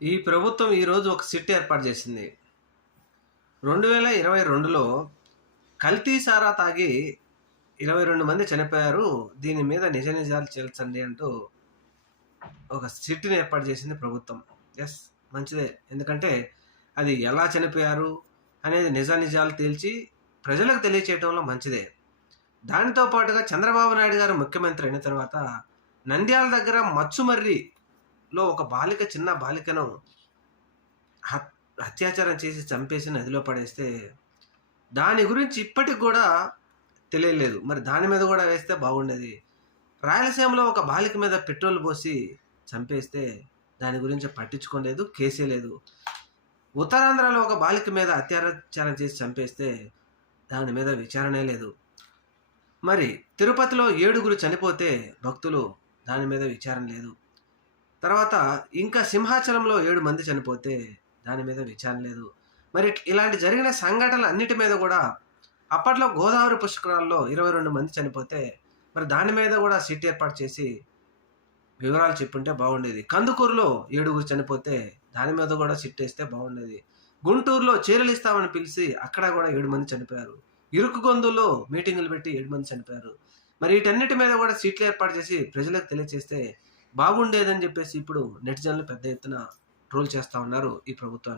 ఈ ప్రభుత్వం ఈరోజు ఒక సిట్ ఏర్పాటు చేసింది. 2022లో కల్తీ సారా తాగి 22 మంది చనిపోయారు. దీని మీద నిజ నిజాలు తేల్చండి అంటూ ఒక సిట్‌ని ఏర్పాటు చేసింది ప్రభుత్వం. యెస్, మంచిదే. ఎందుకంటే అది ఎలా చనిపోయారు అనేది నిజ నిజాలు తేల్చి ప్రజలకు తెలియచేయటంలో మంచిదే. దానితో పాటుగా చంద్రబాబు నాయుడు గారు ముఖ్యమంత్రి అయిన తర్వాత నంద్యాల దగ్గర మచ్చుమర్రిలో ఒక చిన్న బాలికను హత్ అత్యాచారం చేసి చంపేసి నదిలో పడేస్తే, దాని గురించి ఇప్పటికి గూడా తెలియలేదు. మరి దాని మీద గూడా వేస్తే బాగుండేది. రాయలసీమలో ఒక బాలిక మీద పెట్రోల్ పోసి చంపేస్తే, దాని గురించి పట్టించుకోలేదు, కేసే లేదు. ఉత్తరాంధ్రలో ఒక బాలిక మీద అత్యాచారం చేసి చంపేస్తే, దాని మీద విచారణే లేదు. మరి తిరుపతిలో 7గురు చనిపోతే భక్తులు, దాని మీద విచారణ లేదు. తర్వాత ఇంకా సింహాచలంలో 7 మంది చనిపోతే దాని మీద విచారణ లేదు. మరి ఇలాంటి జరిగిన సంఘటనలు అన్నిటి మీద కూడా అప్పట్లో గోదావరి పుష్కరాల్లో 22 మంది చనిపోతే మరి దాని మీద కూడా సిట్ ఏర్పాటు చేసి వివరాలు చెప్పుంటే బాగుండేది. కందుకూరులో 7గురు చనిపోతే దాని మీద కూడా సిట్ వేస్తే బాగుండేది. గుంటూరులో చీరలు ఇస్తామని పిలిచి అక్కడ కూడా 7 మంది చనిపోయారు. ఇరుకు గొంతుల్లో మీటింగులు పెట్టి 7 మంది చనిపోయారు. మరి వీటన్నిటి మీద కూడా సీట్లు ఏర్పాటు చేసి ప్రజలకు తెలియజేస్తే బాగుండేదని చెప్పేసి ఇప్పుడు నెటిజన్లు పెద్ద ఎత్తున ట్రోల్ చేస్తా ఉన్నారు ఈ ప్రభుత్వాన్ని.